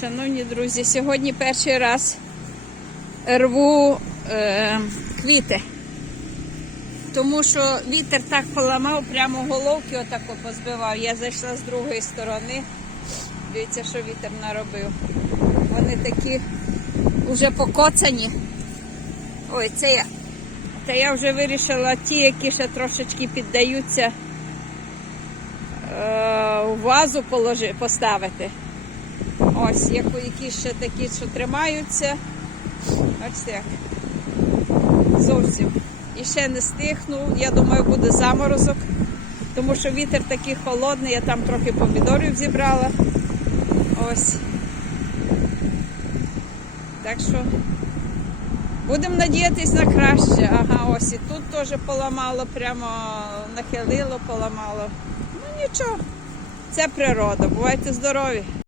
Шановні друзі, сьогодні перший раз рву е, квіти. Тому що вітер так поламав, прямо головки отако позбивав. Я зайшла з другої сторони. Дивіться, що вітер наробив. Вони такі вже покоцані. Ой, це я. Та я вже вирішила ті, які ще трошечки піддаються е, у вазу положи, поставити. Ось, як, які ще такі, що тримаються. Бачите як. Зовсім. І ще не стихнув. Я думаю, буде заморозок, тому що вітер такий холодний, я там трохи помідорів зібрала. Ось. Так що будемо надіятись на краще. Ага, ось і тут теж поламало, прямо нахилило, поламало. Ну нічого, це природа. Бувайте здорові!